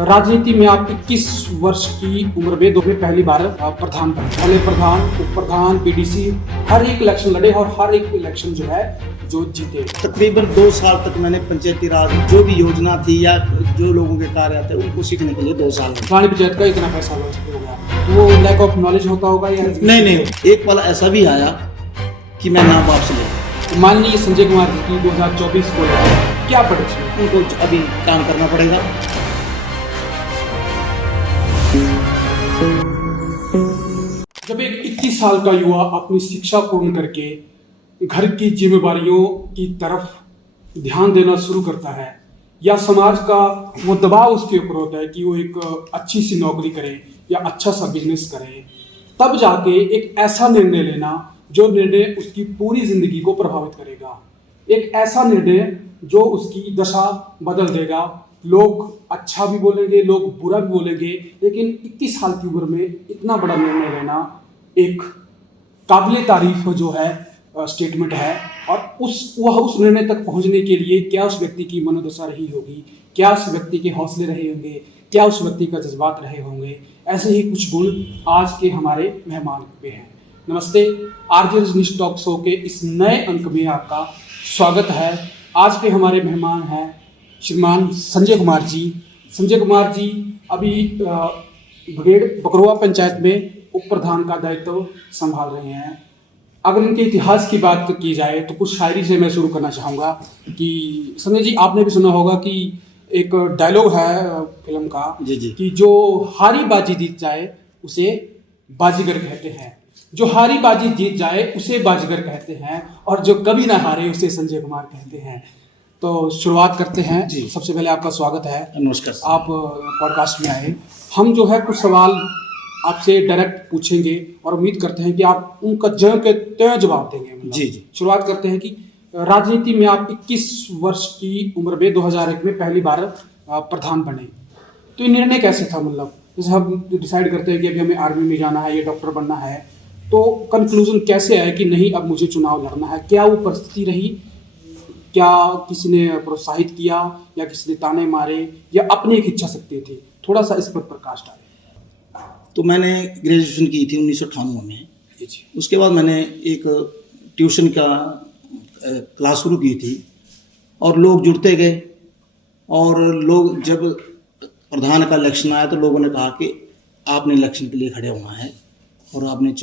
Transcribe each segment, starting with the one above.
राजनीति में आप 21 वर्ष की उम्र में दो में पहली बार प्रधान बने। पहले प्रधान, उप प्रधान, बीडीसी हर एक इलेक्शन लड़े और हर एक इलेक्शन जो है जो जीते। तकरीबन 2 साल तक मैंने पंचायती राज जो भी योजना थी या जो लोगों के कार्य थे उनको सीखने के लिए 2 साल लगे। पुरानी पंचायत का इतना पैसा हो गया तो वो लैक ऑफ नॉलेज होता होगा या नहीं, एक पल ऐसा भी आया कि मैं नाम वापस ले। मान लीजिए संजय कुमार जी की 2024 को क्या प्रेडिक्शन? उनको अभी काम करना पड़ेगा। जब एक 21 साल का युवा अपनी शिक्षा पूर्ण करके घर की जिम्मेदारियों की तरफ ध्यान देना शुरू करता है या समाज का वो दबाव उसके ऊपर होता है कि वो एक अच्छी सी नौकरी करे या अच्छा सा बिजनेस करे, तब जाके एक ऐसा निर्णय लेना जो निर्णय उसकी पूरी जिंदगी को प्रभावित करेगा, एक ऐसा निर्णय जो उसकी दशा बदल देगा। लोग अच्छा भी बोलेंगे, लोग बुरा भी बोलेंगे, लेकिन 21 साल की उम्र में इतना बड़ा निर्णय लेना एक काबिले तारीफ जो है स्टेटमेंट है। और वह उस निर्णय तक पहुंचने के लिए क्या उस व्यक्ति की मनोदशा रही होगी, क्या उस व्यक्ति के हौसले रहे होंगे, क्या उस व्यक्ति का जज्बात रहे होंगे, ऐसे ही कुछ गुण आज के हमारे मेहमान में हैं। नमस्ते, आरजे रजनीश टॉक शो के इस नए अंक में आपका स्वागत है। आज के हमारे मेहमान हैं श्रीमान संजय कुमार जी। संजय कुमार जी अभी बकरोवा पंचायत में उप प्रधान का दायित्व संभाल रहे हैं। अगर इनके इतिहास की बात की जाए तो कुछ शायरी से मैं शुरू करना चाहूँगा कि संजय जी, आपने भी सुना होगा कि एक डायलॉग है फिल्म का जी। कि जो हारी बाजी जीत जाए उसे बाजीगर कहते हैं, जो हारी बाजी जीत जाए उसे बाजीगर कहते हैं, और जो कभी ना हारे उसे संजय कुमार कहते हैं। तो शुरुआत करते हैं जी। सबसे पहले आपका स्वागत है। नमस्कार। आप पॉडकास्ट में आए। हम जो है कुछ सवाल आपसे डायरेक्ट पूछेंगे और उम्मीद करते हैं कि आप उनका त्यों जवाब देंगे। जी। शुरुआत करते हैं कि राजनीति में आप 21 वर्ष की उम्र में 2001 में पहली बार प्रधान बने, तो ये निर्णय कैसे था? मतलब जैसे हम डिसाइड करते हैं कि अभी हमें आर्मी में जाना है या डॉक्टर बनना है, तो कंक्लूजन कैसे आया कि नहीं अब मुझे चुनाव लड़ना है? क्या वो परिस्थिति रही, क्या किसी ने प्रोत्साहित किया या किसी ने ताने मारे या अपनी एक इच्छा शक्ति थी? थोड़ा सा इस पर प्रकाश डालें। तो मैंने ग्रेजुएशन की थी 1998 में। जी। उसके बाद मैंने एक ट्यूशन का क्लास शुरू की थी और लोग जुड़ते गए, और लोग जब प्रधान का इलेक्शन आया तो लोगों ने कहा कि आपने इलेक्शन के लिए खड़े होना है और आपने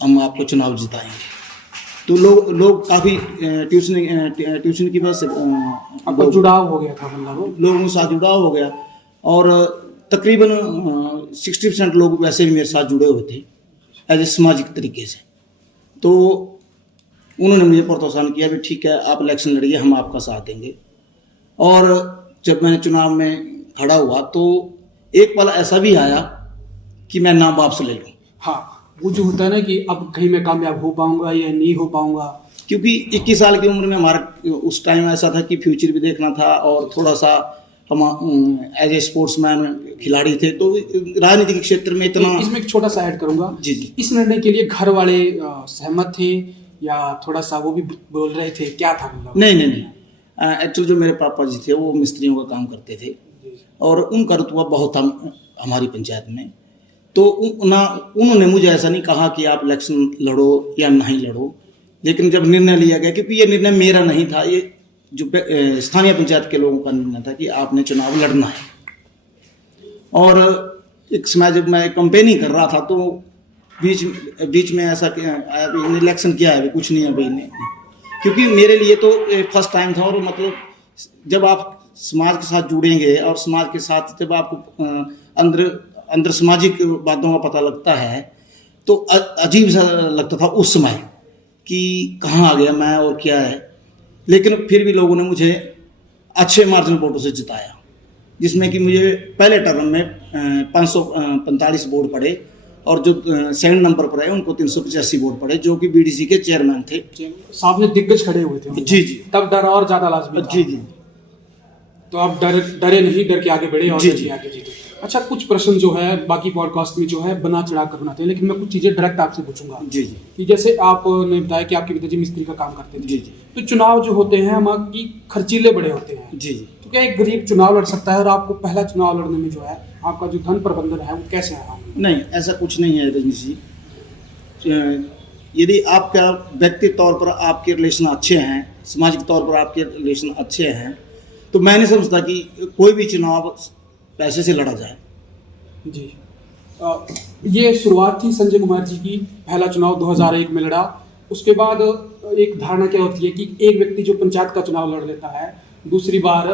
हम आपको चुनाव जिताएंगे। तो लोग काफ़ी ट्यूशन की वजह से आपका जुड़ाव हो गया था, मतलब लोगों के साथ जुड़ाव हो गया, और तकरीबन 60% लोग वैसे भी मेरे साथ जुड़े हुए थे एज ए सामाजिक तरीके से। तो उन्होंने मुझे प्रोत्साहन किया भी ठीक है आप इलेक्शन लड़िए, हम आपका साथ देंगे। और जब मैंने चुनाव में खड़ा हुआ तो एक पल ऐसा भी आया कि मैं नाम वापस ले लूँ। हाँ, वो जो होता है ना कि अब कहीं मैं कामयाब हो पाऊंगा या नहीं हो पाऊंगा, क्योंकि 21 साल की उम्र में हमारा उस टाइम ऐसा था कि फ्यूचर भी देखना था, और थोड़ा सा हम एज ए स्पोर्ट्समैन खिलाड़ी थे, तो राजनीति के क्षेत्र में इतना। इसमें एक छोटा सा ऐड करूंगा जी। इस निर्णय के लिए घर वाले सहमत थे या थोड़ा सा वो भी बोल रहे थे, क्या था मतलब? नहीं। एक्चुअली जो मेरे पापा जी थे वो मिस्त्रियों का काम करते थे और उनका रुतबा बहुत था हमारी पंचायत में। तो उन्होंने मुझे ऐसा नहीं कहा कि आप इलेक्शन लड़ो या नहीं लड़ो, लेकिन जब निर्णय लिया गया, क्योंकि ये निर्णय मेरा नहीं था, ये जो स्थानीय पंचायत के लोगों का निर्णय था कि आपने चुनाव लड़ना है। और एक समय जब मैं कंपेनिंग कर रहा था तो बीच में ऐसा आया इलेक्शन किया है, कुछ नहीं है भाई ने, क्योंकि मेरे लिए तो फर्स्ट टाइम था। और मतलब जब आप समाज के साथ जुड़ेंगे और समाज के साथ जब आपको अंदर सामाजिक बातों का पता लगता है तो अजीब सा लगता था उस समय कि कहाँ आ गया मैं और क्या है। लेकिन फिर भी लोगों ने मुझे अच्छे मार्जिन वोटों से जिताया, जिसमें कि मुझे पहले टर्म में 545 वोट पड़े, और जो 7 नंबर पर आए उनको 385 वोट पड़े, जो कि बीडीसी के चेयरमैन थे। सामने दिग्गज खड़े हुए थे। जी। तब डर और ज्यादा लाजमी था। जी। तो आप डरे नहीं, डर के आगे बढ़े और आगे जीते। अच्छा, कुछ प्रश्न जो है बाकी पॉडकास्ट में जो है बना चढ़ा कर बनाते हैं, लेकिन मैं कुछ चीज़ें डायरेक्ट आपसे पूछूंगा। जी। कि जैसे आपने बताया कि आपके पिताजी मिस्त्री का काम करते थे। जी। तो चुनाव जो होते हैं हमारी खर्चीले बड़े होते हैं। जी। तो क्या एक गरीब चुनाव लड़ सकता है, और आपको पहला चुनाव लड़ने में जो है आपका जो धन प्रबंधन है वो कैसे रहा? नहीं, ऐसा कुछ नहीं है रजनीश जी। यदि आपका व्यक्तिगत तौर पर आपके रिलेशन अच्छे हैं, सामाजिक तौर पर आपके रिलेशन अच्छे हैं, तो मैं नहीं समझता कि कोई भी चुनाव पैसे से लड़ा जाए। जी, ये शुरुआत थी संजय कुमार जी की, पहला चुनाव 2001 में लड़ा। उसके बाद एक धारणा क्या होती है कि एक व्यक्ति जो पंचायत का चुनाव लड़ लेता है, दूसरी बार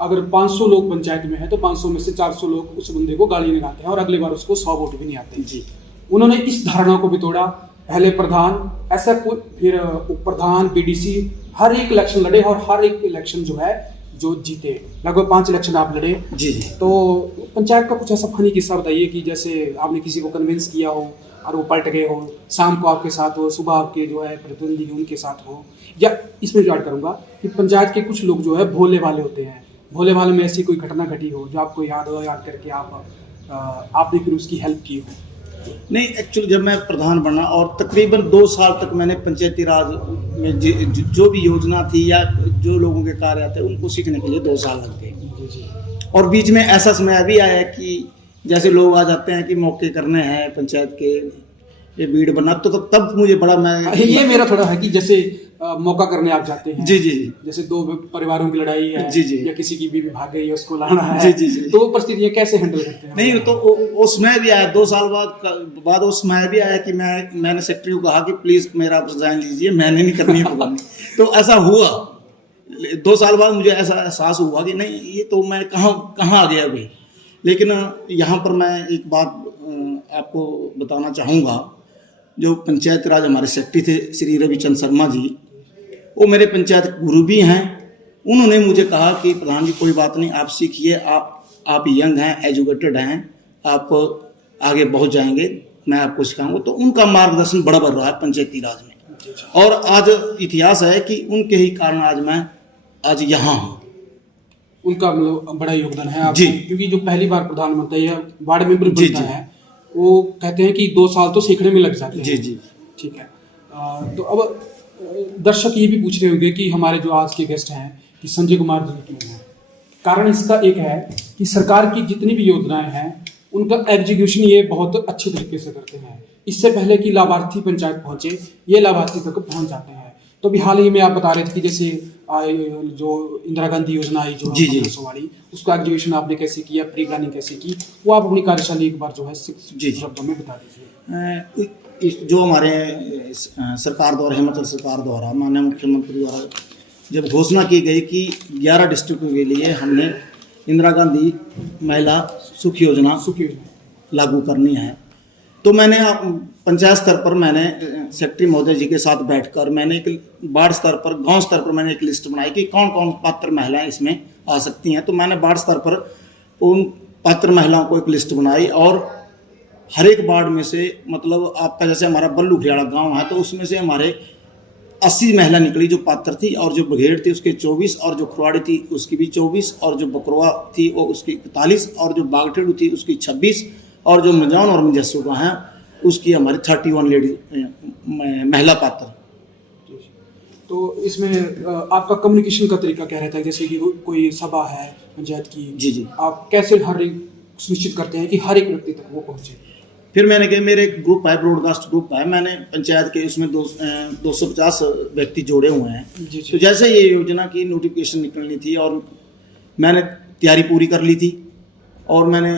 अगर 500 लोग पंचायत में है तो 500 में से 400 लोग उस बंदे को गाली लगाते हैं और अगली बार उसको 100 वोट भी नहीं आते। जी, उन्होंने इस धारणा को भी तोड़ा। पहले प्रधान, ऐसा फिर उप प्रधान, पीडीसी, हर एक इलेक्शन लड़े और हर एक इलेक्शन जो है जो जीते। लगभग 5 इलेक्शन आप लड़े। जी, जी। तो पंचायत का कुछ ऐसा फनी किस्सा बताइए कि जैसे आपने किसी को कन्विंस किया हो और वो पलट गए हो, शाम को आपके साथ हो, सुबह आपके जो है प्रतिद्वंदी उनके साथ हो। या इसमें जो ऐड करूँगा कि पंचायत के कुछ लोग जो है भोले वाले होते हैं, भोले वाले में ऐसी कोई घटना घटी हो जो आपको याद हो, याद करके आपने फिर उसकी हेल्प की हो? नहीं, एक्चुअली जब मैं प्रधान बना और तकरीबन 2 साल तक मैंने पंचायती राज में जो भी योजना थी या जो लोगों के कार्य थे उनको सीखने के लिए 2 साल लग गए। और बीच में ऐसा समय भी आया कि जैसे लोग आ जाते हैं कि मौके करने हैं पंचायत के, ये भीड़ बना, तो तब मुझे बड़ा मैं ये मेरा थोड़ा है कि जैसे मौका करने आप जाते हैं। जी, जी, जी। जैसे 2 परिवारों की लड़ाई है, जी, जी। या किसी की बीवी भाग गई है उसको लाना है। जी, जी, जी। तो वो परिस्थितियाँ कैसे हैंडल करते हैं? नहीं, तो वो समय भी आया 2 साल बाद वो समय भी आया कि मैंने सेक्रेटरी को कहा कि प्लीज़ मेरा रिजाइन लीजिए, मैंने नहीं करनी है प्रोग्राम। तो ऐसा हुआ 2 साल बाद मुझे ऐसा एहसास हुआ कि नहीं, ये तो मैं कहाँ आ गया अभी। लेकिन यहाँ पर मैं एक बात आपको बताना चाहूँगा। जो पंचायत राज हमारे सेक्रेटरी थे श्री रविचंद्र शर्मा जी, वो मेरे पंचायत गुरु भी हैं। उन्होंने मुझे कहा कि प्रधान जी कोई बात नहीं, आप सीखिए, आप यंग हैं, एजुकेटेड हैं, आप आगे बहुत जाएंगे, मैं आपको सिखाऊंगा। तो उनका मार्गदर्शन बड़ा बढ़ रहा है पंचायती राज में। और आज इतिहास है कि उनके ही कारण आज मैं यहाँ हूँ। उनका मतलब बड़ा योगदान है जी। आपको, क्योंकि जो पहली बार प्रधानमंत्री या वार्ड मेंबर जी, बनता जी। है वो कहते हैं कि 2 साल तो सीखने में लग जाते हैं। जी, जी। ठीक है। तो अब दर्शक ये भी पूछ रहे होंगे कि हमारे जो आज के गेस्ट हैं कि संजय कुमार जी क्यों हैं। कारण इसका एक है कि सरकार की जितनी भी योजनाएं हैं उनका एग्जीक्यूशन ये बहुत अच्छे तरीके से करते हैं। इससे पहले कि लाभार्थी पंचायत पहुंचे, ये लाभार्थी तक पहुंच जाते हैं। तो अभी हाल ही में आप बता रहे थे कि जैसे जो इंदिरा गांधी योजना आई जो 1500 वाली, उसका एग्जीक्यूशन आपने कैसे किया, प्री प्लानिंग कैसे की, वो आप अपनी कार्यशाला एक बार जो है शब्दों में बता दीजिए। जो हमारे सरकार द्वारा, हिमाचल सरकार द्वारा, माननीय मुख्यमंत्री द्वारा जब घोषणा की गई कि 11 डिस्ट्रिक्टों के लिए हमने इंदिरा गांधी महिला सुख योजना लागू करनी है, तो मैंने पंचायत स्तर पर मैंने सेक्रेटरी महोदय जी के साथ बैठकर मैंने एक वार्ड स्तर पर, गांव स्तर पर मैंने एक लिस्ट बनाई कि कौन कौन पात्र महिलाएं इसमें आ सकती हैं। तो मैंने वार्ड स्तर पर उन पात्र महिलाओं को एक लिस्ट बनाई और हर एक वार्ड में से, मतलब आपका जैसे हमारा बल्लू खियाड़ा गाँव है तो उसमें से हमारे 80 महिला निकली जो पात्र थी, और जो बघेड़ थी उसके 24, और जो खुराड़ी थी उसकी भी 24, और जो बकरवा थी वो उसकी 41, और जो बागठेड़ू थी उसकी 26, और जो मिजान और मिजस्सुगा हैं उसकी हमारी 31 लेडी महिला पात्र। तो इसमें आपका कम्युनिकेशन का तरीका क्या रहता है? जैसे कि कोई सभा है पंचायत की, जी जी, आप कैसे हर एक सुनिश्चित करते हैं कि हर एक व्यक्ति तक वो पहुंचे? फिर मैंने कहा मेरे एक ग्रुप है, ब्रॉडकास्ट ग्रुप है, मैंने पंचायत के उसमें 250 व्यक्ति जोड़े हुए हैं। जी जी। तो जैसे ये योजना की नोटिफिकेशन निकलनी थी और मैंने तैयारी पूरी कर ली थी, और मैंने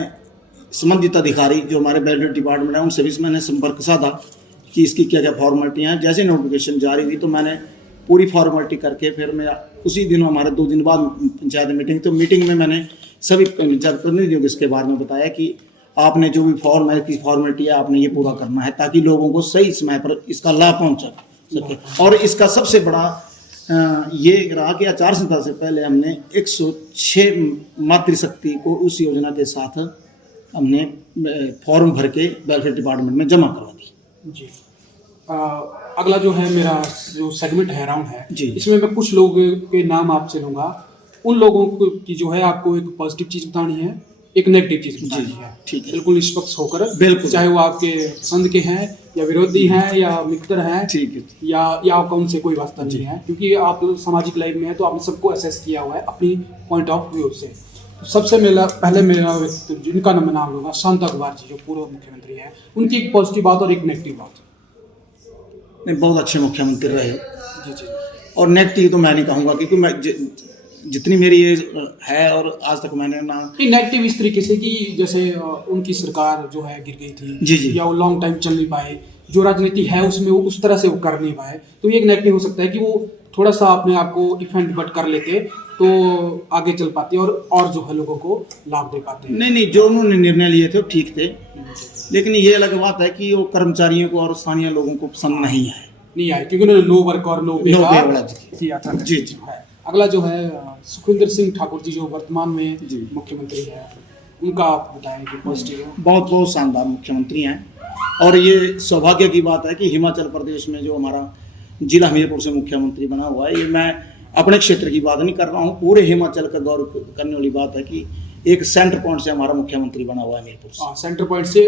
संबंधित अधिकारी जो हमारे बैलेट डिपार्टमेंट है उनसे भी मैंने संपर्क साधा कि इसकी क्या क्या फॉर्मेलिटियाँ हैं। जैसे नोटिफिकेशन जारी हुई तो मैंने पूरी फॉर्मेलिटी करके फिर मेरा उसी दिन, हमारे 2 दिन बाद पंचायत मीटिंग, तो मीटिंग में मैंने सभी पंचायत प्रतिनिधियों को इसके बारे में बताया कि आपने जो भी फॉर्म है की फॉर्मेलिटी है आपने ये पूरा करना है ताकि लोगों को सही समय पर इसका लाभ पहुँच सके। और इसका सबसे बड़ा ये रहा कि आचार संहिता से पहले हमने 106 मातृशक्ति को उस योजना के साथ हमने फॉर्म भर के वेलफेयर डिपार्टमेंट में जमा करवा दी। जी। अगला जो है मेरा जो सेगमेंट है, राउंड है जी, इसमें मैं कुछ लोगों के नाम आपसे लूँगा। उन लोगों की जो है आपको एक पॉजिटिव चीज़ बतानी है, एक नेगेटिव चीज़ बतानी है। ठीक है, बिल्कुल निष्पक्ष होकर, बिल्कुल, चाहे वो आपके पसंद के हैं या विरोधी हैं या मित्र हैं, ठीक है। या कौन से कोई वास्ता नहीं है, क्योंकि आप सामाजिक लाइफ में है तो आपने सबको असेस किया हुआ है अपनी पॉइंट ऑफ व्यू से। तो सबसे पहले मेरा व्यक्तित्व जिनका मैं नाम लूँगा, शांता कुमार जी जो पूर्व मुख्यमंत्री हैं, उनकी एक पॉजिटिव बात और एक नेगेटिव बात। नहीं, बहुत अच्छे मुख्यमंत्री रहे। जी जी। और नेगेटिव तो मैं नहीं कहूँगा, क्योंकि मैं जितनी मेरी एज है और आज तक मैंने ना नेगेटिव इस तरीके से कि जैसे उनकी सरकार जो है गिर गई थी, जी जी, या वो लॉन्ग टाइम चल नहीं पाए, जो राजनीति है उसमें वो उस तरह से वो कर नहीं पाए, तो ये एक नेगेटिव हो सकता है कि वो थोड़ा सा अपने आप को इफेंट बट कर लेते तो आगे चल पाते और जो है लोगों को लाभ दे पाते। नहीं, जो उन्होंने निर्णय लिए थे वो ठीक थे, लेकिन ये अलग बात है कि वो कर्मचारियों को और स्थानीय लोगों को पसंद नहीं आए, क्योंकि उन्होंने नो वर्क और नो पे किया था। जी जी। अगला जो है सुखविंदर सिंह ठाकुर जी जो वर्तमान में मुख्यमंत्री है, उनका आप बताएं कि पॉजिटिव है। बहुत बहुत शानदार मुख्यमंत्री हैं, और ये सौभाग्य की बात है कि हिमाचल प्रदेश में जो हमारा जिला हमीरपुर से मुख्यमंत्री बना हुआ है, ये मैं अपने क्षेत्र की बात नहीं कर रहा हूँ, पूरे हिमाचल का गौरव करने वाली बात है कि एक सेंटर पॉइंट से हमारा मुख्यमंत्री बना हुआ है हमीरपुर से। सेंटर पॉइंट से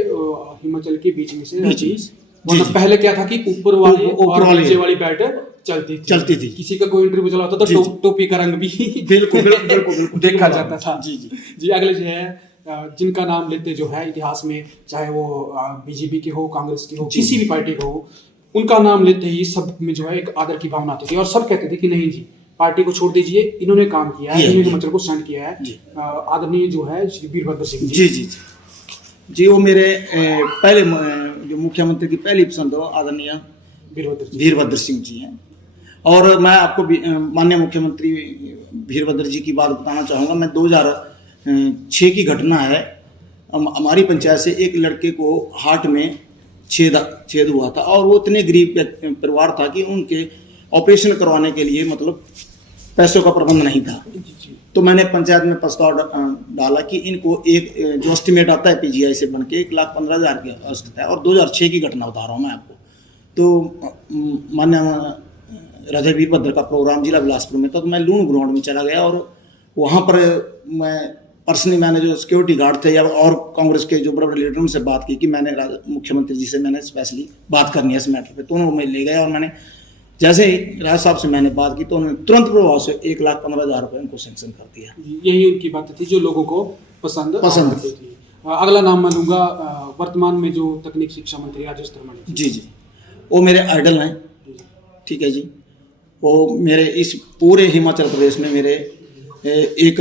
हिमाचल के बीच में से पहले क्या था कि ऊपर वाले और नीचे वाली बैठक चलती थी। किसी का कोई इंटरव्यू चला होता तो टोपी का रंग भी बिल्कुल देखा जाता था। जी। अगले जो है जिनका नाम लेते जो है इतिहास में, चाहे वो बीजेपी के हो, कांग्रेस के हो, किसी भी पार्टी का हो, उनका नाम लेते ही सब में जो है एक आदर की भावना आती थी और सब कहते थे कि नहीं जी, पार्टी को छोड़ दीजिए, इन्होंने काम किया है, इन्होंने हिमाचल को स्टैंड किया है। आदरणीय जो है श्री वीरभद्र सिंह जी, वो मेरे पहले जो मुख्यमंत्री की पहली पसंद हो आदरणीय वीरभद्र सिंह जी हैं। और मैं आपको माननीय मुख्यमंत्री वीरभद्र जी की बात बताना चाहूँगा। मैं 2006 की घटना है, हमारी पंचायत से एक लड़के को हार्ट में छेद हुआ था, और वो इतने गरीब परिवार था कि उनके ऑपरेशन करवाने के लिए मतलब पैसों का प्रबंध नहीं था। तो मैंने पंचायत में प्रस्ताव डाला कि इनको एक जो एस्टिमेट आता है पीजीआई से बन के 1,15,000 की आवश्यकता है, और 2006 की घटना बता रहा हूँ मैं आपको। तो मान्य राजा वीरभद्र का प्रोग्राम जिला बिलासपुर में था, तो मैं लूण ग्राउंड में चला गया, और वहाँ पर मैं पर्सनली मैंने जो सिक्योरिटी गार्ड थे या और कांग्रेस के जो बड़े बड़े लीडरों से बात की कि मैंने मुख्यमंत्री जी से मैंने स्पेशली बात करनी है इस मैटर पे। तो उन्होंने मैं ले गया, और मैंने जैसे ही राज साहब से मैंने बात की तो उन्होंने तुरंत प्रभाव से 1,15,000 रुपये उनको सैंक्शन कर दिया। यही उनकी बात थी जो लोगों को पसंद थी। अगला नाम मैं लूँगा वर्तमान में जो तकनीक शिक्षा मंत्री राजेश त्रिमाणी जी, वो मेरे आइडल हैं। ठीक है जी, वो मेरे इस पूरे हिमाचल प्रदेश में मेरे एक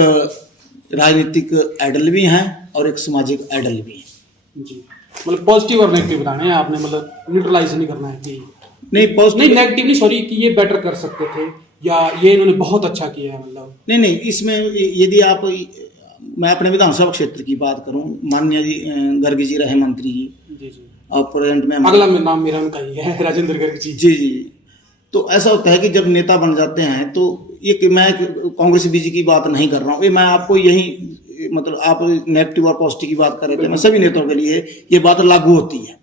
राजनीतिक आइडल भी हैं और एक सामाजिक आइडल भी हैं। जी, मतलब पॉजिटिव और नेगेटिव बताने हैं आपने, मतलब न्यूट्रलाइज नहीं करना है कि नहीं पॉजिटिव नेगेटिव नहीं, सॉरी, कि ये बेटर कर सकते थे या ये इन्होंने बहुत अच्छा किया है, मतलब नहीं, इसमें यदि आप, मैं अपने विधानसभा क्षेत्र की बात करूं, माननीय जी गर्ग जी रहे मंत्री जी, और प्रेजेंट में अगला नाम मेरा उनका ही है, राजेंद्र गर्ग जी। तो ऐसा होता है कि जब नेता बन जाते हैं तो ये मैं कांग्रेस बीजेपी की बात नहीं कर रहा हूँ, ये मैं आपको यही मतलब आप नेगेटिव और पॉजिटिव की बात कर रहे थे, मैं सभी नेताओं के लिए ये बात लागू होती है।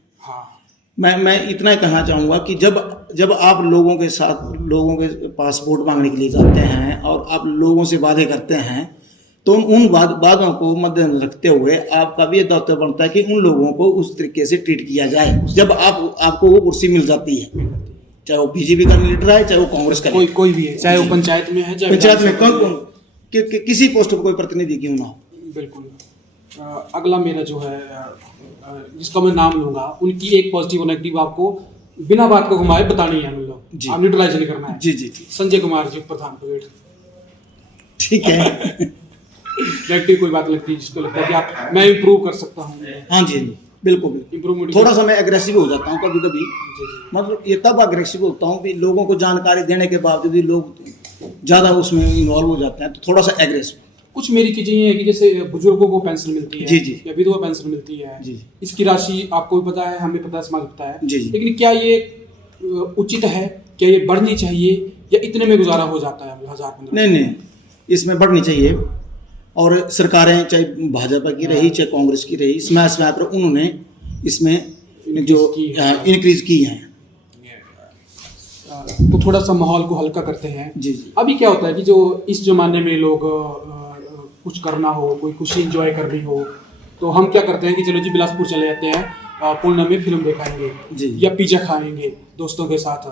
मैं इतना ही कहना चाहूँगा कि जब आप लोगों के साथ, लोगों के पास वोट मांगने के लिए जाते हैं और आप लोगों से वादे करते हैं, तो उन वादों को मद्देनजर रखते हुए आपका भी दायित्व बनता है कि उन लोगों को उस तरीके से ट्रीट किया जाए जब आपको वो कुर्सी मिल जाती है, चाहे वो बीजेपी का लीडर है, चाहे वो कांग्रेस का, कोई भी है, चाहे वो पंचायत में है, चाहे पंचायत में किसी पोस्ट पर कोई प्रतिनिधि क्यों ना हो। बिल्कुल। अगला मेरा जो है जिसका मैं नाम लूंगा, उनकी एक पॉजिटिव और नेगेटिव आपको बिना बात को घुमाए बतानी है, मतलब आप न्यूट्रलाइज नहीं करना है। जी। संजय कुमार जी प्रधान ब्रिगेड। ठीक है। नेगेटिव कोई बात लगती है जिसको लगता है कि आप मैं इम्प्रूव कर सकता हूँ? हाँ जी, बिल्कुल इम्प्रूवमेंट। थोड़ा सा मैं एग्रेसिव हो जाता हूँ कभी कभी, मतलब ये तब एग्रेसिव होता हूँ कि लोगों को जानकारी देने के बावजूद भी लोग ज़्यादा उसमें इन्वॉल्व हो जाते हैं, तो थोड़ा सा एग्रेसिव। कुछ मेरी चीजें ये है कि जैसे बुजुर्गों को पेंशन मिलती है जी, या विधवा पेंशन मिलती है, इसकी राशि आपको भी पता है, हमें पता है, समाज पता है, लेकिन क्या ये उचित है? क्या ये बढ़नी चाहिए या इतने में गुजारा हो जाता है 1,000-15,000? नहीं, इसमें बढ़नी चाहिए। और सरकारें चाहे भाजपा की रही चाहे कांग्रेस की रही, समय पर उन्होंने इसमें जो इंक्रीज की है। तो थोड़ा सा माहौल को हल्का करते हैं। जी। अभी क्या होता है कि जो इस जमाने में लोग कुछ करना हो, कोई खुशी एंजॉय करनी हो, तो हम क्या करते हैं कि चलो जी बिलासपुर चले जाते हैं पुणे में फिल्म दिखाएंगे जी। या पिज्जा खाएंगे दोस्तों के साथ।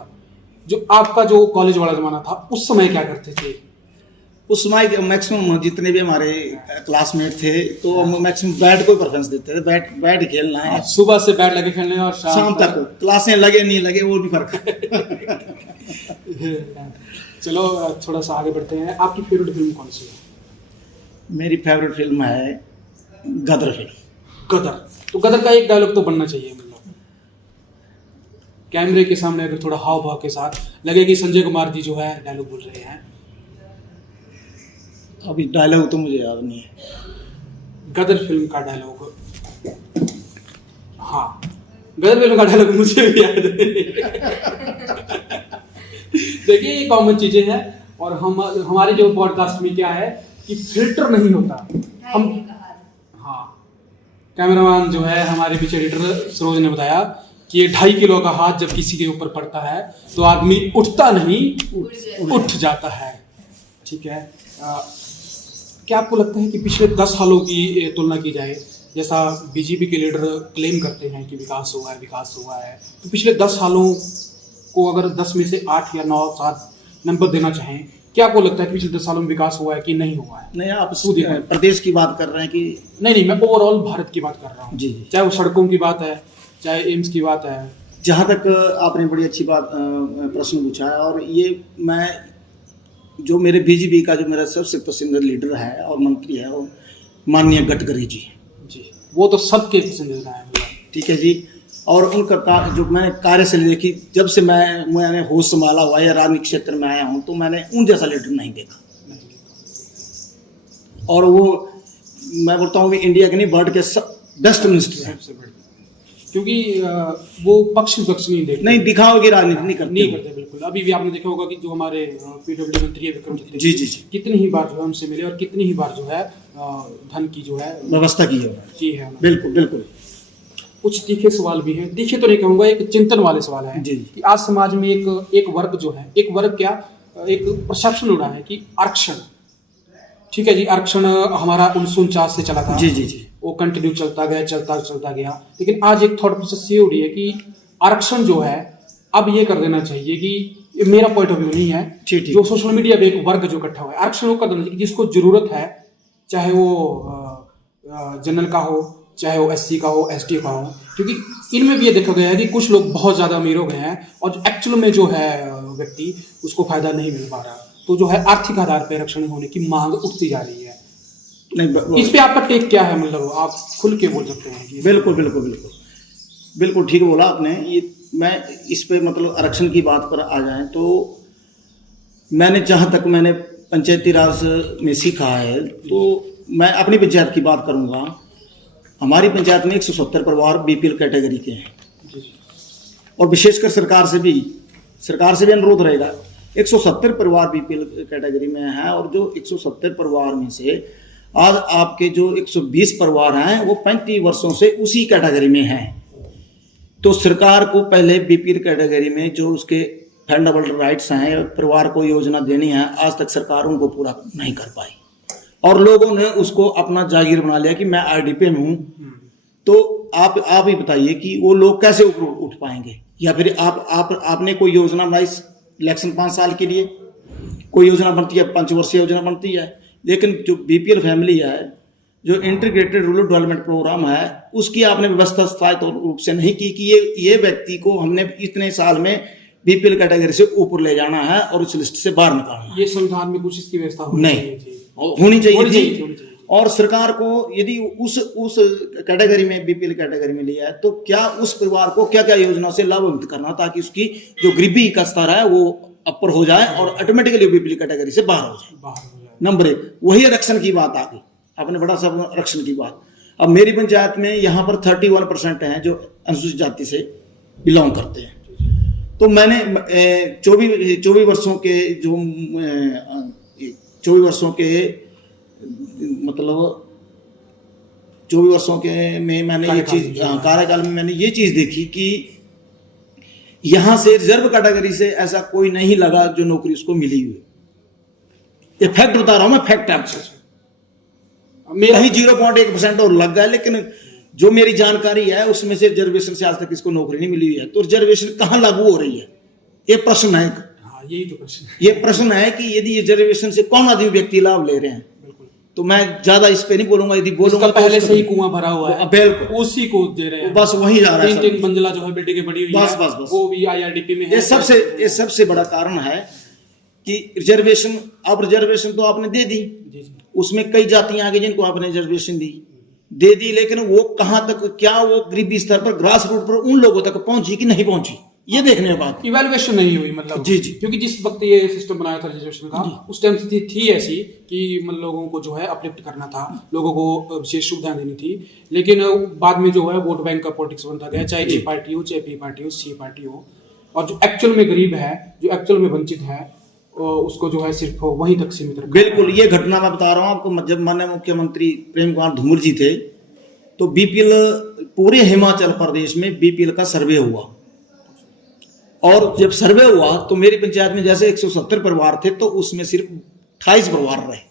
जो आपका जो कॉलेज वाला जमाना था उस समय क्या करते थे? उस समय मैक्सिमम जितने भी हमारे क्लासमेट थे तो मैक्सिमम बैट को प्रेफरेंस देते थे, बैट खेलना है सुबह से बैट लगे खेलने और शाम तक, क्लासें लगे नहीं लगे वो भी फर्क है। चलो थोड़ा सा आगे बढ़ते हैं। आपकी फेवरेट फिल्म कौन सी है? मेरी फेवरेट फिल्म है गदर फिल्म। गदर। तो गदर का एक डायलॉग तो बनना चाहिए, मतलब कैमरे के सामने अगर थोड़ा हाव भाव के साथ लगे कि संजय कुमार जी जो है डायलॉग बोल रहे हैं। अभी डायलॉग तो मुझे याद नहीं है। गदर फिल्म का डायलॉग, हाँ गदर फिल्म का डायलॉग मुझे भी याद है। देखिए ये कॉमन चीजें हैं और हम हमारे जो पॉडकास्ट में क्या है कि फिल्टर नहीं होता। हम हाँ, कैमरामैन जो है हमारे पीछे एडिटर सरोज ने बताया कि ये 2.5 किलो का हाथ जब किसी के ऊपर पड़ता है तो आदमी उठता नहीं, उठ जाता है। ठीक है। क्या आपको लगता है कि पिछले 10 सालों की तुलना की जाए, जैसा बीजेपी के लीडर क्लेम करते हैं कि विकास हुआ है, तो पिछले 10 सालों को अगर 10 में से 8 या 9, 7 नंबर देना चाहें, क्या आपको लगता है कि पिछले 10 सालों में विकास हुआ है कि नहीं हुआ है? नहीं, आप प्रदेश की बात कर रहे हैं कि नहीं, मैं ओवरऑल भारत की बात कर रहा हूँ। जी। चाहे वो सड़कों की बात है, चाहे एम्स की बात है। जहाँ तक आपने बड़ी अच्छी बात प्रश्न पूछा है, और ये मैं जो मेरे बीजेपी का जो मेरा सबसे पसंदीदा लीडर है और मंत्री है वो माननीय गडकरी जी। वो तो सबके पसंदीदा है। ठीक है जी। और उनका जो मैंने कार्यशैली देखी, जब से मैंने होश संभाला हुआ या राजनीतिक क्षेत्र में आया हूँ, तो मैंने उन जैसा लीडर नहीं देखा। और वो मैं बोलता हूँ कि इंडिया के नहीं वर्ल्ड के बेस्ट मिनिस्टर है, क्योंकि वो पक्ष नहीं देखते, नहीं दिखाओ की राजनीति नहीं करते बिल्कुल। अभी भी आपने देखा होगा कि जो हमारे पीडब्ल्यू मंत्री है विक्रम जी कितनी ही बार जो है उनसे मिले और कितनी ही बार जो है धन की जो है व्यवस्था की है। बिल्कुल। कुछ तीखे सवाल भी हैं, तीखे तो नहीं कहूँगा, एक चिंतन वाले सवाल है कि आज समाज में एक वर्ग जो है, एक वर्ग क्या, एक परसेप्शन उड़ा है कि आरक्षण, ठीक है जी, आरक्षण हमारा 1949 से चला था। जी। वो कंटिन्यू चलता गया, लेकिन आज एक थॉट प्रोसेस ये उड़ी है कि आरक्षण जो है अब ये कर देना चाहिए कि मेरा पॉइंट ऑफ व्यू नहीं है, जो सोशल मीडिया पे एक वर्ग जो इकट्ठा हुआ है, आरक्षण वो कर देना चाहिए जिसको जरूरत है, चाहे वो जनरल का हो, चाहे वो एससी का हो, एसटी का हो, क्योंकि इनमें भी ये देखा गया है कि कुछ लोग बहुत ज़्यादा अमीर हो गए हैं और एक्चुअल में जो है व्यक्ति उसको फायदा नहीं मिल पा रहा, तो जो है आर्थिक आधार पर आरक्षण होने की मांग उठती जा रही है। नहीं, इस पे आपका टेक क्या है? मतलब आप खुल के बोल सकते हैं कि बिल्कुल ठीक बोला आपने। ये मैं इस पे मतलब आरक्षण की बात पर आ जाए तो मैंने जहाँ तक मैंने पंचायती राज में सीखा है, तो मैं अपनी पंचायत की बात करूँगा। हमारी पंचायत में 170 परिवार बीपीएल कैटेगरी के हैं, और विशेषकर सरकार से भी अनुरोध रहेगा, 170 परिवार बीपीएल कैटेगरी में हैं, और जो 170 परिवार में से आज आपके जो 120 परिवार हैं वो 35 वर्षों से उसी कैटेगरी में हैं। तो सरकार को पहले बीपीएल कैटेगरी में जो उसके फंडामेंटल राइट्स हैं, परिवार को योजना देनी है, आज तक सरकार उनको पूरा नहीं कर पाई, और लोगों ने उसको अपना जागीर बना लिया कि मैं आरडीपी में हूँ। तो आप ही बताइए कि वो लोग कैसे ऊपर उठ पाएंगे? या फिर आपने कोई योजना बनाई इलेक्शन 5 साल के लिए, कोई योजना बनती है, 5 वर्षीय योजना बनती है, लेकिन जो बीपीएल फैमिली है, जो इंटीग्रेटेड रूरल डेवलपमेंट प्रोग्राम है, उसकी आपने व्यवस्था स्थायी रूप से नहीं की कि ये व्यक्ति को हमने इतने साल में बीपीएल कैटेगरी से ऊपर ले जाना है और उस लिस्ट से बाहर निकालना है। ये संविधान में कुछ इसकी व्यवस्था होनी चाहिए। और सरकार को यदि उस कैटेगरी में बीपीएल कैटेगरी में लिया है, तो क्या उस परिवार को क्या योजना से लाभान्वित करना, ताकि उसकी जो गरीबी का स्तर है वो अपर हो जाए और ऑटोमेटिकली बीपीएल कैटेगरी से बाहर हो जाए। नंबर 1 वही आरक्षण की बात आ गई, आपने बड़ा सा आरक्षण की बात। अब मेरी पंचायत में यहाँ पर 31% हैं जो अनुसूचित जाति से बिलोंग करते हैं। तो मैंने 24 वर्षों के जो 24 वर्षों के मतलब 24 वर्षों के में मैंने ये चीज कार्यकाल में मैंने ये चीज देखी कि यहाँ से रिजर्व कैटेगरी से ऐसा कोई नहीं लगा जो नौकरी उसको मिली हुई। ये फैक्ट बता रहा हूं मैं, फैक्ट है। कहीं 0.1% और लग गया, लेकिन जो मेरी जानकारी है उसमें से रिजर्वेशन से आज तक इसको नौकरी नहीं मिली हुई है। तो रिजर्वेशन कहाँ लागू हो रही है, ये प्रश्न है। हाँ, यही तो प्रश्न है। ये प्रश्न है कि यदि रिजर्वेशन से कौन आदमी व्यक्ति लाभ ले रहे हैं। बिल्कुल। तो मैं ज्यादा इस पे नहीं बोलूंगा, यदि बोलूंगा इसका पहले से ही कुआं भरा हुआ है, बिल्कुल उसी को दे रहे हैं, बस वही जा रहा है। 3 मंजिला जो है बिल्डिंग बड़ी हुई बस है, बस बस वो भी IRDP में है। ये सबसे बड़ा कारण है कि रिजर्वेशन। अब रिजर्वेशन तो आपने दे दी, जी जी, उसमें कई जातियां आ गई जिनको आपने रिजर्वेशन दे दी, लेकिन वो कहां तक, क्या वो गरीबी स्तर पर ग्रास रूट पर उन लोगों तक पहुंची कि नहीं पहुंची, ये देखने की बात। इवैल्यूएशन नहीं हुई मतलब। जी जी, क्योंकि जिस वक्त ये सिस्टम बनाया था रिजर्वेशन का, उस टाइम स्थिति थी ऐसी कि मतलब लोगों को जो है अपलिफ्ट करना था, लोगों को विशेष सुविधाएं देनी थी। लेकिन बाद में जो है वोट बैंक का पॉलिटिक्स बनता गया, चाहे ए पार्टी हो, चाहे बी पार्टी हो, सी पार्टी हो, और जो एक्चुअल में गरीब है, जो एक्चुअल में वंचित है, उसको जो है सिर्फ वहीं तक सीमित रखा। बिल्कुल। ये घटना मैं बता रहा हूँ आपको, जब माननीय मुख्यमंत्री प्रेम कुमार धूमर जी थे तो बीपीएल, पूरे हिमाचल प्रदेश में बीपीएल का सर्वे हुआ, और जब सर्वे हुआ तो मेरी पंचायत में जैसे 170 परिवार थे, तो उसमें सिर्फ 28 परिवार रहे।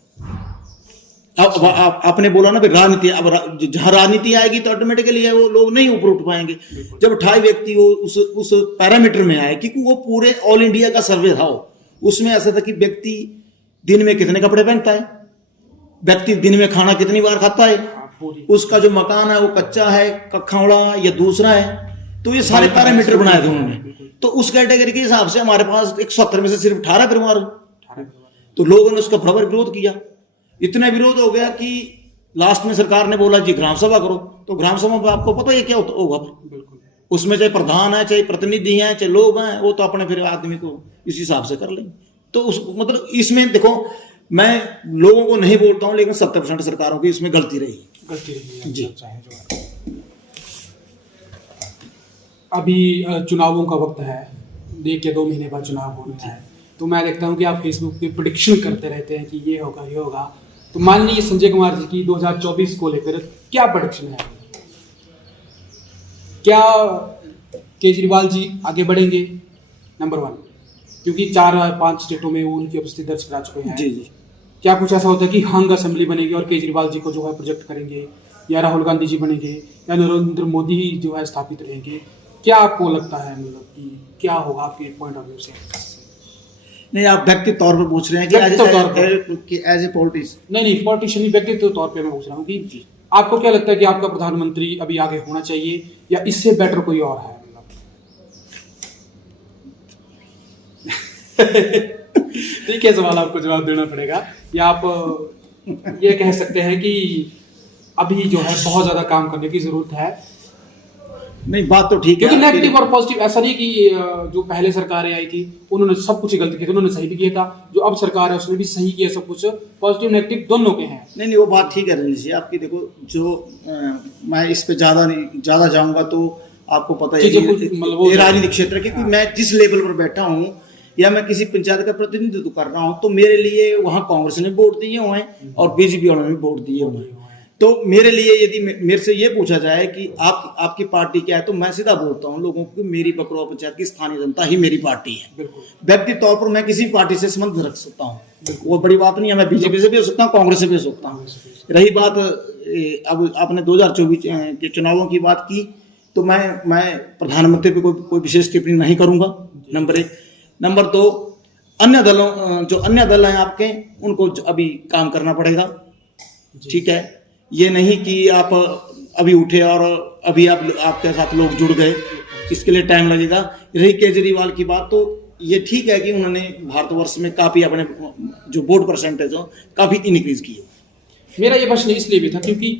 अब आपने बोला ना भाई राजनीति, अब जहां राजनीति आएगी तो ऑटोमेटिकली है वो लोग नहीं ऊपर उठ पाएंगे। जब 28 व्यक्ति वो उस पैरामीटर में आए, क्योंकि वो पूरे ऑल इंडिया का सर्वे था, उसमें ऐसा था कि व्यक्ति दिन में कितने कपड़े पहनता है, व्यक्ति दिन में खाना कितनी बार खाता है, उसका जो मकान है वो कच्चा है, कखौड़ा या दूसरा है। तो ये सारे पैरामीटर बनाए थे उन्होंने। तो उस कैटेगरी के हिसाब से हमारे पास 170 में से सिर्फ 18 परिवार। तो लोगों ने उसका बराबर विरोध किया, इतना विरोध हो गया कि लास्ट में सरकार ने बोला जी ग्राम सभा करो। तो ग्राम सभा में आपको पता है क्या होगा, उसमें चाहे प्रधान है, चाहे प्रतिनिधि हैं, चाहे लोग हैं, वो तो अपने फिर आदमी को इस हिसाब से कर लेंगे। तो उस मतलब इसमें देखो, मैं लोगों को नहीं बोलता हूं, लेकिन 70% सरकारों की इसमें गलती रही जी। अभी चुनावों का वक्त है, 1 या 2 महीने बाद चुनाव होना है, तो मैं देखता हूं कि आप फेसबुक पे प्रेडिक्शन करते रहते हैं कि ये होगा ये होगा। तो मान लीजिए संजय कुमार जी की 2024 को लेकर क्या प्रेडिक्शन है? क्या केजरीवाल जी आगे बढ़ेंगे? नंबर 1, क्योंकि 4-5 स्टेटों में वो उनकी उपस्थिति दर्ज करा चुके हैं। जी जी। क्या कुछ ऐसा होता है कि हंग असेंबली बनेगी और केजरीवाल जी को जो है प्रोजेक्ट करेंगे, या राहुल गांधी जी बनेंगे, या नरेंद्र मोदी ही जो है स्थापित रहेंगे? क्या आपको लगता है, मतलब कि क्या होगा आपके पॉइंट ऑफ व्यू से? नहीं, आप व्यक्तिगत तौर पर पूछ रहे हैं कि एज ए पॉलिटिशियन? नहीं, पॉलिटिशियन ही, व्यक्तिगत तौर पे मैं पूछ रहा हूँ कि आपको क्या लगता है कि आपका प्रधानमंत्री अभी आगे होना चाहिए, या इससे बेटर कोई और है? ठीक है, सवाल आपको जवाब देना पड़ेगा, या आप ये कह सकते हैं कि अभी जो है बहुत ज्यादा काम करने की जरूरत है? नहीं, बात तो ठीक है, क्योंकि नेगेटिव और पॉजिटिव ऐसा नहीं कि जो पहले सरकारें आई थी उन्होंने सब कुछ गलत किया था, उन्होंने सही भी किया था, जो अब सरकार है उसने भी सही किया, सब कुछ पॉजिटिव नेगेटिव दोनों के हैं। नहीं, वो बात ठीक है रंजीत जी आपकी। देखो, जो मैं इस पे ज्यादा जाऊंगा तो आपको पता है ये राजनीतिक क्षेत्र, क्योंकि मैं जिस लेवल पर बैठा हूँ या मैं किसी पंचायत का प्रतिनिधित्व कर रहा हूँ, तो मेरे लिए वहाँ कांग्रेस ने वोट दिए हुए हैं और बीजेपी वालों ने वोट दिए हुए हैं। तो मेरे लिए यदि मेरे से ये पूछा जाए कि आपकी पार्टी क्या है, तो मैं सीधा बोलता हूँ लोगों को, मेरी बकरवा पंचायत की स्थानीय जनता ही मेरी पार्टी है। व्यक्तिगत तौर पर मैं किसी पार्टी से संबंध रख सकता हूँ, वो बड़ी बात नहीं है। मैं बीजेपी से भी हो सकता हूँ, कांग्रेस से भी हो सकता हूँ। रही बात अब आपने 2024 के चुनावों की बात की, तो मैं प्रधानमंत्री पे कोई विशेष टिप्पणी नहीं करूंगा, नंबर 1। नंबर 2, अन्य दल हैं आपके, उनको अभी काम करना पड़ेगा, ठीक है। ये नहीं कि आप अभी उठे और अभी आपके साथ लोग जुड़ गए, इसके लिए टाइम लगेगा। रही केजरीवाल की बात, तो ये ठीक है कि उन्होंने भारतवर्ष में काफ़ी अपने जो वोट परसेंटेज हो काफ़ी इनक्रीज की है। मेरा ये प्रश्न इसलिए भी था क्योंकि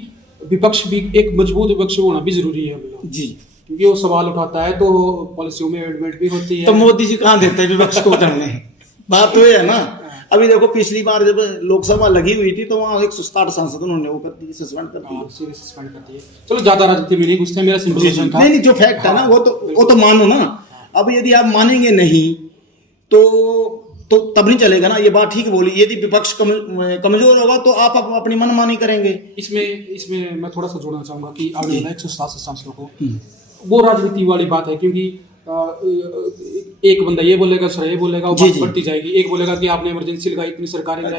विपक्ष भी, एक मजबूत विपक्ष होना भी जरूरी है जी, क्योंकि वो सवाल उठाता है तो पॉलिसियों में एडमेंट भी होती है। तो मोदी जी कहाँ देते हैं विपक्ष को उतरने? बात तो ये है ना। अभी देखो, पिछली बार जब लोकसभा लगी हुई थी तो वहाँ 167 सांसद उन्होंने वो कर दिए, सस्पेंड कर दिए। चलो, ज्यादा राजनीति में नहीं घुसते, मेरा सिंपल क्वेश्चन था। नहीं, जो फैक्ट है ना वो तो मानो ना। अब यदि आप मानेंगे नहीं तो तब नहीं चलेगा ना। ये बात ठीक बोली, यदि विपक्ष कमजोर होगा तो आप अपनी मनमानी करेंगे। इसमें मैं थोड़ा सा जोड़ना चाहूंगा कि आपने 167 सांसदों को, वो राजनीति वाली बात है, क्योंकि एक बंदा ये बोलेगा, सर ये बोलेगा, वो बात बढ़ती जाएगी। एक बोलेगा कि आपने इमरजेंसी लगाई, इतनी सरकारें लगाई,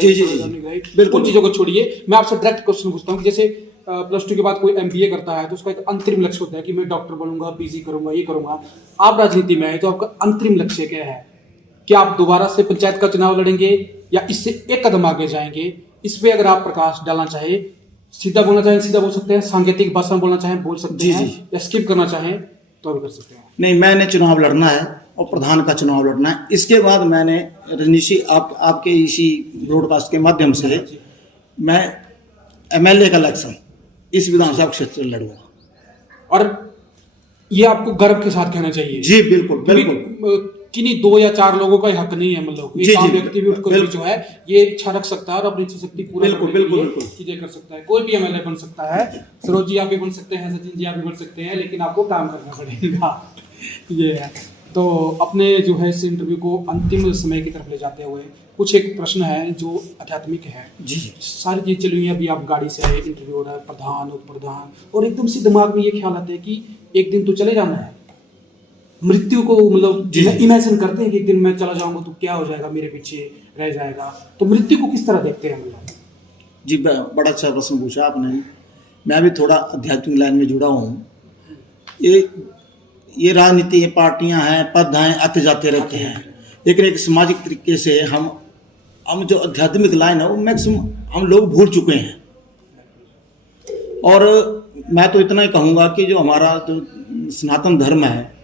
उन चीजों को छोड़िए। मैं आपसे डायरेक्ट क्वेश्चन पूछता हूँ कि जैसे +2 के बाद कोई MBA करता है तो उसका एक अंतरिम लक्ष्य होता है कि मैं डॉक्टर बनूंगा, PG करूंगा, ये करूंगा। आप राजनीति में आए तो आपका अंतरिम लक्ष्य क्या है? क्या आप दोबारा से पंचायत का चुनाव लड़ेंगे या इससे एक कदम आगे जाएंगे? इस पे अगर आप प्रकाश डालना चाहे, सीधा बोलना चाहें सीधा बोल सकते हैं, सांकेतिक भाषा में बोलना चाहें बोल सकते हैं, या स्किप करना चाहें तो भी कर सकते हैं। नहीं, मैंने चुनाव लड़ना है और प्रधान का चुनाव लड़ना है। इसके बाद मैंने रजनीशी आपके इसी ब्रॉडकास्ट के माध्यम से मैं MLA का इलेक्शन इस विधानसभा क्षेत्र में लड़ूंगा। और ये आपको गर्व के साथ कहना चाहिए। जी बिल्कुल बिल्कुल। किन्हीं 2 या 4 लोगों का ही हक नहीं है, मतलब एक आम व्यक्ति भी उसको भी जो है ये इच्छा रख सकता है और अपनी इच्छा शक्ति पूरा चीजें कर सकता है। कोई भी MLA बन सकता है। सरोज जी आप भी बन सकते हैं, सचिन जी आप भी बन सकते हैं, लेकिन आपको काम करना पड़ेगा। ये है। तो अपने जो है इस इंटरव्यू को अंतिम समय की तरफ ले जाते हुए कुछ एक प्रश्न है जो आध्यात्मिक है। जी सारी चीज़ चली हुई है, अभी आप गाड़ी से आए, इंटरव्यू हो रहा है, प्रधान उप प्रधान, और एकदम से दिमाग में ये ख्याल आता है कि एक दिन तो चले जाना है, मृत्यु को मतलब इमेजिन करते हैं कि एक दिन मैं चला जाऊंगा तो क्या हो जाएगा, मेरे पीछे रह जाएगा। तो मृत्यु को किस तरह देखते हैं मतलब? जी बड़ा अच्छा प्रश्न पूछा आपने। मैं भी थोड़ा आध्यात्मिक लाइन में जुड़ा हूँ। ये राजनीति पार्टियां हैं, पद हैं, आते जाते रहते हैं, लेकिन एक सामाजिक तरीके से हम जो आध्यात्मिक लाइन है वो मैक्सिमम हम लोग भूल चुके हैं। और मैं तो इतना ही कहूँगा कि जो हमारा जो सनातन धर्म है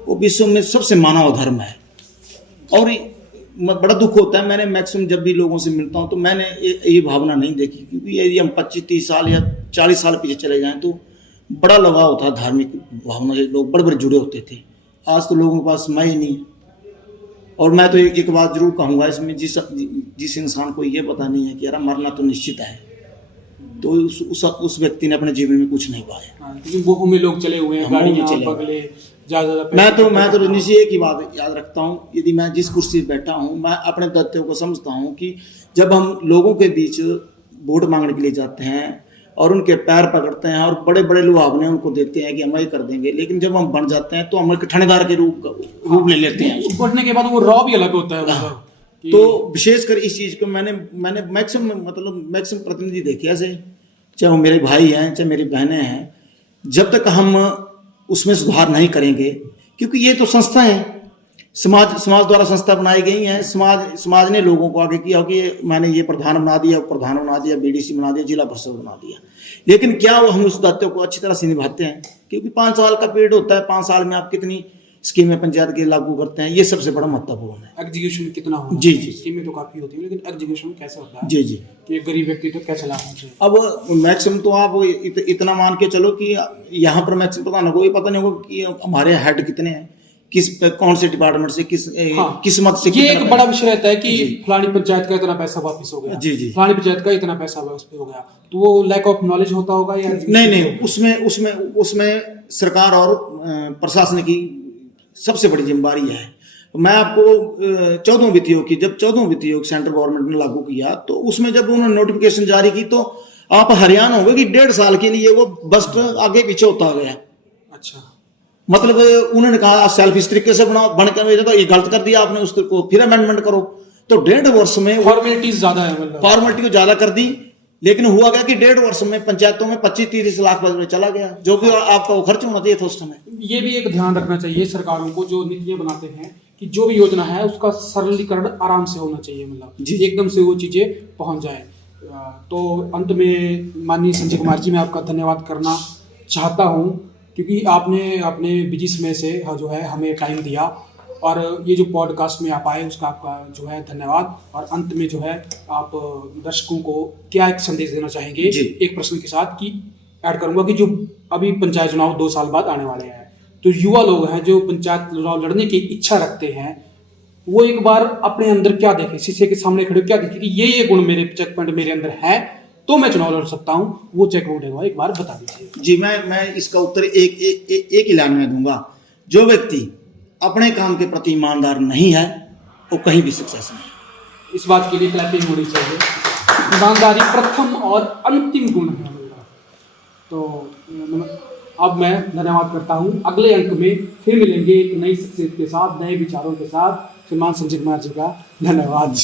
वो विश्व में सबसे मानव धर्म है। और बड़ा दुख होता है, मैंने मैक्सिमम जब भी लोगों से मिलता हूँ तो मैंने ये भावना नहीं देखी, क्योंकि यदि हम 25-30 साल या 40 साल पीछे चले जाएं तो बड़ा लगाव था धार्मिक भावना से, लोग बड़े जुड़े होते थे। आज तो लोगों के पास समय ही नहीं है। और मैं तो एक बात जरूर कहूँगा इसमें, जिस इंसान को ये पता नहीं है कि यार मरना तो निश्चित है, तो उस व्यक्ति ने अपने जीवन में कुछ नहीं पाया। क्योंकि वो में लोग चले हुए हैं, गाड़ियाँ बगले, मैं तो रजनीश एक ही बात याद रखता हूँ, यदि मैं जिस कुर्सी पर बैठा हूँ मैं अपने दायित्व को समझता हूँ कि जब हम लोगों के बीच वोट मांगने के लिए जाते हैं और उनके पैर पकड़ते हैं और बड़े बड़े लुभावने उनको देते हैं कि हम ये कर देंगे, लेकिन जब हम बन जाते हैं तो हम एक थानेदार के रूप ले लेते हैं। बढ़ने के बाद वो रॉ भी अलग होता है। तो विशेषकर इस चीज़ को मैंने मैक्सिमम प्रतिनिधि देखे ऐसे, चाहे वो मेरे भाई हैं चाहे मेरी बहनें हैं, जब तक हम उसमें सुधार नहीं करेंगे, क्योंकि ये तो संस्था है, समाज द्वारा संस्था बनाई गई है। समाज ने लोगों को आगे किया कि मैंने ये प्रधान बना दिया, BDC बना दिया, जिला परिषद बना दिया, लेकिन क्या वो हम उस दायित्व को अच्छी तरह से निभाते हैं? क्योंकि 5 साल का पीरियड होता है, 5 साल में आप कितनी स्कीमें पंचायत के लागू करते हैं, ये सबसे बड़ा महत्वपूर्ण है। एग्जीक्यूशन कितना होना? जी, स्कीमें तो काफी होती है, लेकिन एग्जीक्यूशन कैसे होता है? जी कि एक गरीब व्यक्ति तो कैसे लाना चाहिए? अब मैक्सिमम तो आप इतना मान के चलो कि यहाँ पर मैक्सिमम पता नहीं होगा कि हमारे हेड कितने हैं, कौन से डिपार्टमेंट से किस्मत से। ये एक बड़ा विषय रहता है कि फलानी पंचायत का इतना पैसा वापस हो गया, जी फलानी पंचायत का इतना पैसा वापस हो गया, तो वो लैक ऑफ नॉलेज होता होगा या नहीं, उसमें सरकार और प्रशासन की सबसे बड़ी जिम्मेदारी है। मैं आपको 14 वित्त आयोग की, जब 14 वित्त आयोग सेंट्रल गवर्नमेंट ने लागू किया तो उसमें जब उन्होंने नोटिफिकेशन जारी की तो आप हैरान हो गए कि 1.5 साल के लिए वो बस्ट आगे पीछे होता गया। अच्छा, मतलब उन्होंने कहा सेल्फ इस तरीके से बनकर भेजा तो ये गलत कर दिया आपने, उसको फिर अमेंडमेंट करो। तो 1.5 वर्ष में फॉर्मेलिटीज ज्यादा है, मतलब फॉर्मेलिटी को ज्यादा कर दी, लेकिन हुआ क्या कि 1.5 वर्ष में पंचायतों में 25-30 लाख चला गया, जो भी आपका वो खर्च होना चाहिए था उस समय। ये भी एक ध्यान रखना चाहिए सरकारों को, जो नीतियां बनाते हैं, कि जो भी योजना है उसका सरलीकरण आराम से होना चाहिए, मतलब एकदम से वो चीजें पहुंच जाए। तो अंत में माननीय संजय कुमार जी, मैं आपका धन्यवाद करना चाहता हूँ, क्योंकि आपने अपने बिजी समय से जो है हमें टाइम दिया, और ये जो पॉडकास्ट में आप आए उसका आपका जो है धन्यवाद। और अंत में जो है आप दर्शकों को क्या एक संदेश देना चाहेंगे एक प्रश्न के साथ, कि ऐड करूंगा कि जो अभी पंचायत चुनाव 2 साल बाद आने वाले हैं, तो युवा लोग हैं जो पंचायत चुनाव लड़ने की इच्छा रखते हैं, वो एक बार अपने अंदर क्या देखें, शीशे के सामने खड़े क्या देखें कि ये गुण मेरे चेक पॉइंट मेरे अंदर है तो मैं चुनाव लड़ सकता हूँ, वो चेक पॉइंट है एक बार बता दीजिए। जी, मैं इसका उत्तर एक ही लाइन में दूंगा। जो व्यक्ति अपने काम के प्रति ईमानदार नहीं है वो कहीं भी सक्सेस नहीं। इस बात के लिए क्लैपिंग होनी चाहिए। ईमानदारी प्रथम और अंतिम गुण है। तो अब मैं धन्यवाद करता हूँ। अगले अंक में फिर मिलेंगे एक नई शख्सियत के साथ, नए विचारों के साथ। श्रीमान संजय कुमार जी का धन्यवाद।